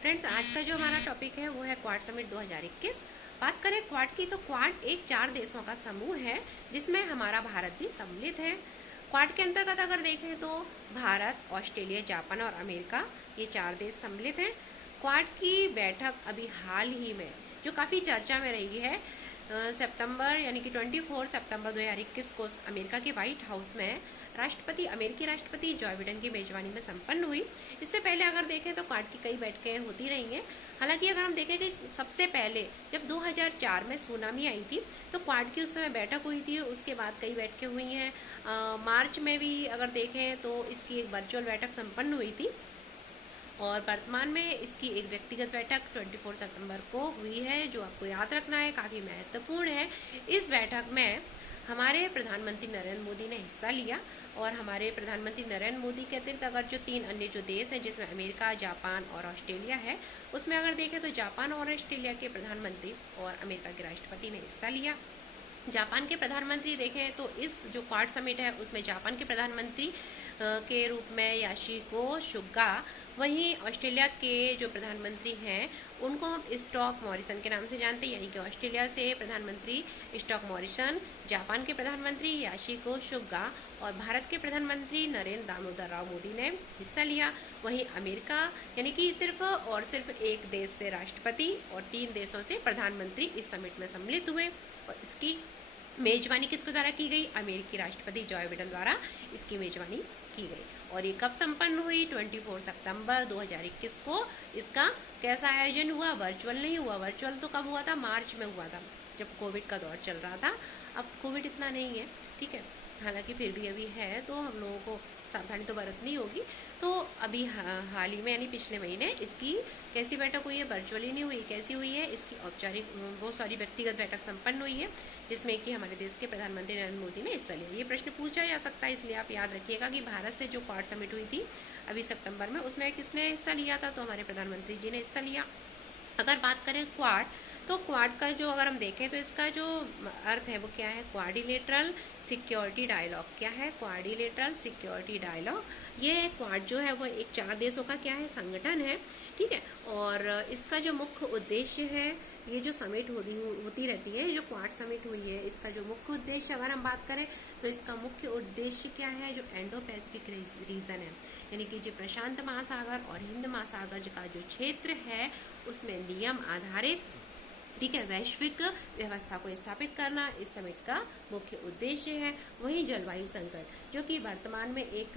Friends, आज का जो हमारा टॉपिक है वो है क्वाड समिट 2021। बात करें क्वाड की तो क्वाड एक 4 देशों का समूह है जिसमें हमारा भारत भी सम्मिलित है। क्वाड के अंतर्गत अगर देखें तो भारत, ऑस्ट्रेलिया, जापान और अमेरिका, ये 4 देश सम्मिलित हैं। क्वाड की बैठक अभी हाल ही में जो काफ़ी चर्चा में रही है, सितंबर यानी कि 24 सितंबर 2021 को अमेरिका के व्हाइट हाउस में अमेरिकी राष्ट्रपति जॉ बिडेन की मेजबानी में संपन्न हुई। इससे पहले अगर देखें तो क्वाड की कई बैठकें होती रही हैं। हालांकि अगर हम देखें कि सबसे पहले जब 2004 में सुनामी आई थी तो क्वाड की उस समय बैठक हुई थी। उसके बाद कई बैठकें हुई हैं। मार्च में भी अगर देखें तो इसकी एक वर्चुअल बैठक संपन्न हुई थी और वर्तमान में इसकी एक व्यक्तिगत बैठक 24 सितंबर को हुई है, जो आपको याद रखना है, काफ़ी महत्वपूर्ण है। इस बैठक में हमारे प्रधानमंत्री नरेंद्र मोदी ने हिस्सा लिया और हमारे प्रधानमंत्री नरेंद्र मोदी के अतिरिक्त अगर जो 3 अन्य जो देश हैं जिसमें अमेरिका, जापान और ऑस्ट्रेलिया है, उसमें अगर देखें तो जापान और ऑस्ट्रेलिया के प्रधानमंत्री और अमेरिका के राष्ट्रपति ने हिस्सा लिया। जापान के प्रधानमंत्री देखें तो इस जो क्वाड समिट है उसमें जापान के प्रधानमंत्री के रूप में याशिको सुगा, वहीं ऑस्ट्रेलिया के जो प्रधानमंत्री हैं उनको हम स्टॉक मॉरिसन के नाम से जानते हैं, यानी कि ऑस्ट्रेलिया से प्रधानमंत्री स्टॉक मॉरिसन, जापान के प्रधानमंत्री याशिको सुगा और भारत के प्रधानमंत्री नरेंद्र दामोदर राव मोदी ने हिस्सा लिया। वहीं अमेरिका यानी कि सिर्फ एक देश से राष्ट्रपति और 3 देशों से प्रधानमंत्री इस समिट में सम्मिलित हुए और इसकी मेजबानी किसके द्वारा की गई? अमेरिकी राष्ट्रपति जॉ बिडेन द्वारा इसकी मेजबानी की गई। और ये कब संपन्न हुई? 24 सितंबर 2021 को। इसका कैसा आयोजन हुआ? वर्चुअल नहीं हुआ। वर्चुअल तो कब हुआ था? मार्च में हुआ था, जब कोविड का दौर चल रहा था। अब कोविड इतना नहीं है, ठीक है, हालांकि फिर भी अभी है तो हम लोगों को सावधानी तो बरतनी होगी। तो अभी हाल ही में यानी पिछले महीने इसकी कैसी बैठक हुई है? वर्चुअली नहीं हुई। कैसी हुई है? इसकी व्यक्तिगत बैठक संपन्न हुई है जिसमें कि हमारे देश के प्रधानमंत्री नरेंद्र मोदी ने हिस्सा लिया। ये प्रश्न पूछा जा सकता है, इसलिए आप याद रखिएगा कि भारत से जो क्वाड समिट हुई थी अभी सितंबर में, उसमें किसने हिस्सा लिया था? तो हमारे प्रधानमंत्री जी ने हिस्सा लिया। अगर बात करें क्वाड, तो क्वाड का जो अगर हम देखें तो इसका जो अर्थ है वो क्या है? Quadrilateral security dialogue. क्या है? Quadrilateral security dialogue. ये क्वाड जो है वो एक 4 देशों का क्या है? संगठन है, ठीक है। और इसका जो मुख्य उद्देश्य है, ये जो समिट होती रहती है, जो क्वाड समिट हुई है, इसका जो मुख्य उद्देश्य अगर हम बात करें तो इसका मुख्य उद्देश्य क्या है? जो इंडो पैसिफिक रीजन है, यानी कि जो प्रशांत महासागर और हिंद महासागर का जो क्षेत्र है उसमें नियम आधारित, ठीक है, वैश्विक व्यवस्था को स्थापित करना इस समिट का मुख्य उद्देश्य है। वहीं जलवायु संकट, जो कि वर्तमान में एक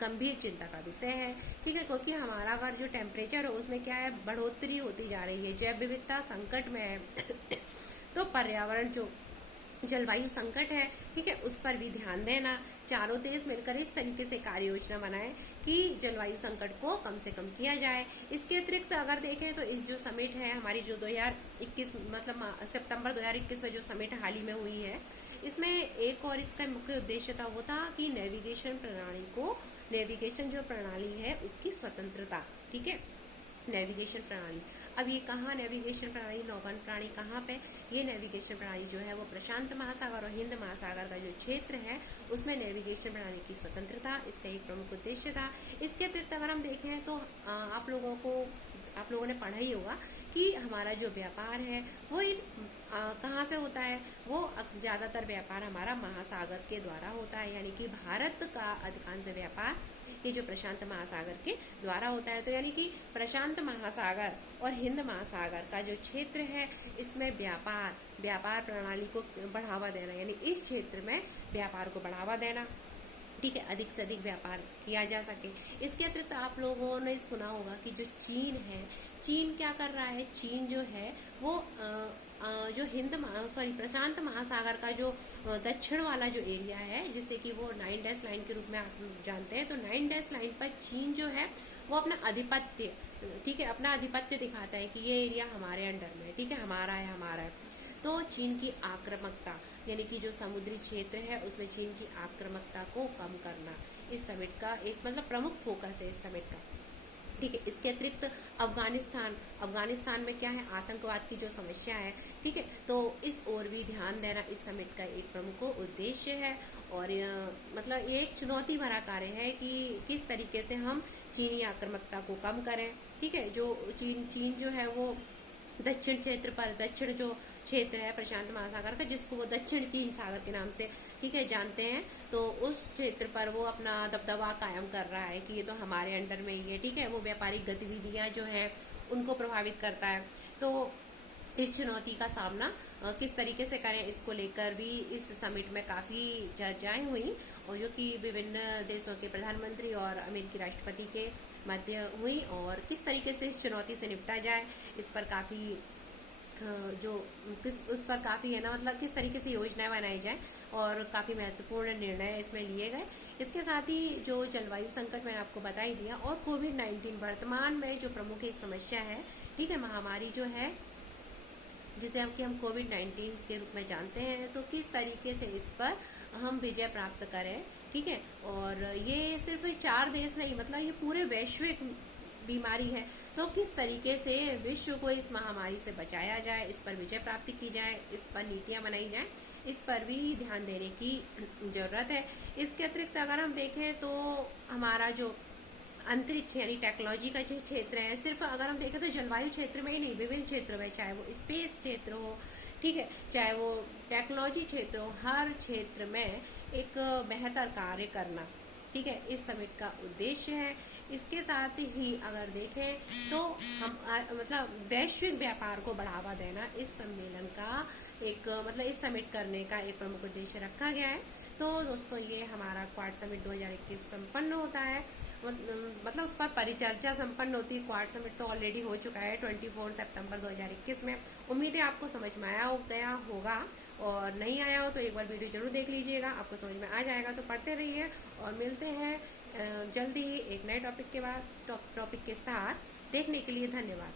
गंभीर चिंता का विषय है, ठीक है, क्योंकि हमारा अगर जो टेम्परेचर है उसमें क्या है? बढ़ोतरी होती जा रही है, जैव विविधता संकट में है तो पर्यावरण जो जलवायु संकट है, ठीक है, उस पर भी ध्यान देना। चारों देश मिलकर इस तरीके से कार्य योजना बनाएं कि जलवायु संकट को कम से कम किया जाए। इसके अतिरिक्त अगर देखें तो इस जो समिट है हमारी जो 2021 मतलब सितंबर 2021 में जो समिट हाल ही में हुई है, इसमें एक और इसका मुख्य उद्देश्य था वो था कि नेविगेशन जो प्रणाली है उसकी स्वतंत्रता, ठीक है, नेविगेशन प्रणाली। अब ये कहाँ नेविगेशन प्रणाली, नौवन प्रणाली कहाँ पे? ये नेविगेशन प्रणाली जो है वो प्रशांत महासागर और हिंद महासागर का जो क्षेत्र है उसमें नेविगेशन प्रणाली की स्वतंत्रता इसका एक प्रमुख उद्देश्य था। इसके अतिरिक्त अगर हम देखें तो आप लोगों ने पढ़ा ही होगा कि हमारा जो व्यापार है वो कहाँ से होता है? वो ज़्यादातर व्यापार हमारा महासागर के द्वारा होता है, यानी कि भारत का अधिकांश व्यापार ये जो प्रशांत महासागर के द्वारा होता है। तो यानी कि प्रशांत महासागर और हिंद महासागर का जो क्षेत्र है इसमें व्यापार प्रणाली को बढ़ावा देना, यानी इस क्षेत्र में व्यापार को बढ़ावा देना, ठीक है, अधिक से अधिक व्यापार किया जा सके। इसके अतिरिक्त आप लोगों ने सुना होगा कि जो चीन है, चीन क्या कर रहा है? चीन जो है वो जो प्रशांत महासागर का जो दक्षिण वाला जो एरिया है, जिसे कि वो 9 डैश लाइन के रूप में आप जानते हैं, तो 9 डैश लाइन पर चीन जो है वो अपना आधिपत्य, ठीक है, अपना आधिपत्य दिखाता है कि ये एरिया हमारे अंडर में है, ठीक है, हमारा है। तो चीन की आक्रामकता, यानी कि जो समुद्री क्षेत्र है उसमें चीन की आक्रामकता को कम करना इस समिट का एक मतलब प्रमुख फोकस है इस समिट का, ठीक है। इसके अतिरिक्त अफगानिस्तान में क्या है? आतंकवाद की जो समस्या है, ठीक है, तो इस ओर भी ध्यान देना इस समिट का एक प्रमुख उद्देश्य है। और मतलब ये एक चुनौती भरा कार्य है कि किस तरीके से हम चीनी आक्रामकता को कम करें। ठीक है, जो चीन जो है वो दक्षिण क्षेत्र पर, दक्षिण जो क्षेत्र है प्रशांत महासागर का, जिसको वो दक्षिण चीन सागर के नाम से, ठीक है, जानते हैं, तो उस क्षेत्र पर वो अपना दबदबा कायम कर रहा है कि ये तो हमारे अंडर में ही है। ठीक है, वो व्यापारिक गतिविधियां जो है उनको प्रभावित करता है। तो इस चुनौती का सामना किस तरीके से करें, इसको लेकर भी इस समिट में काफी चर्चाएं हुई, और जो कि विभिन्न देशों के प्रधानमंत्री और अमेरिकी राष्ट्रपति के मध्य हुई, और किस तरीके से इस चुनौती से निपटा जाए इस पर काफी उस पर काफी है ना, मतलब किस तरीके से योजनाएं बनाई जाए, और काफी महत्वपूर्ण निर्णय इसमें लिए गए। इसके साथ ही जो जलवायु संकट मैंने आपको बता ही दिया, और कोविड-19 वर्तमान में जो प्रमुख एक समस्या है, ठीक है, महामारी जो है जिसे हम कोविड-19 के रूप में जानते हैं, तो किस तरीके से इस पर हम विजय प्राप्त करें। ठीक है, और ये सिर्फ 4 देश नहीं, मतलब ये पूरे वैश्विक बीमारी है, तो किस तरीके से विश्व को इस महामारी से बचाया जाए, इस पर विजय प्राप्ति की जाए, इस पर नीतियां बनाई जाए, इस पर भी ध्यान देने की जरूरत है। इसके अतिरिक्त अगर हम देखें तो हमारा जो अंतरिक्ष यानी टेक्नोलॉजी का जो क्षेत्र है, सिर्फ अगर हम देखें तो जलवायु क्षेत्र में ही नहीं, विभिन्न क्षेत्रों में, चाहे वो स्पेस क्षेत्र हो, ठीक है, चाहे वो टेक्नोलॉजी क्षेत्र हो, हर क्षेत्र में एक बेहतर कार्य करना, ठीक है, इस समिट का उद्देश्य है। इसके साथ ही अगर देखें तो हम मतलब वैश्विक व्यापार को बढ़ावा देना इस सम्मेलन का एक मतलब इस समिट करने का एक प्रमुख उद्देश्य रखा गया है। तो दोस्तों, ये हमारा क्वाड समिट 2021 संपन्न होता है, मतलब उस पर परिचर्चा संपन्न होती है। क्वाड समिट तो ऑलरेडी हो चुका है 24 सितंबर 2021 में। उम्मीद है आपको समझ में आया होगा, और नहीं आया हो तो एक बार वीडियो जरूर देख लीजिएगा, आपको समझ में आ जाएगा। तो पढ़ते रहिए, और मिलते हैं जल्दी ही एक नए टॉपिक के साथ। देखने के लिए धन्यवाद।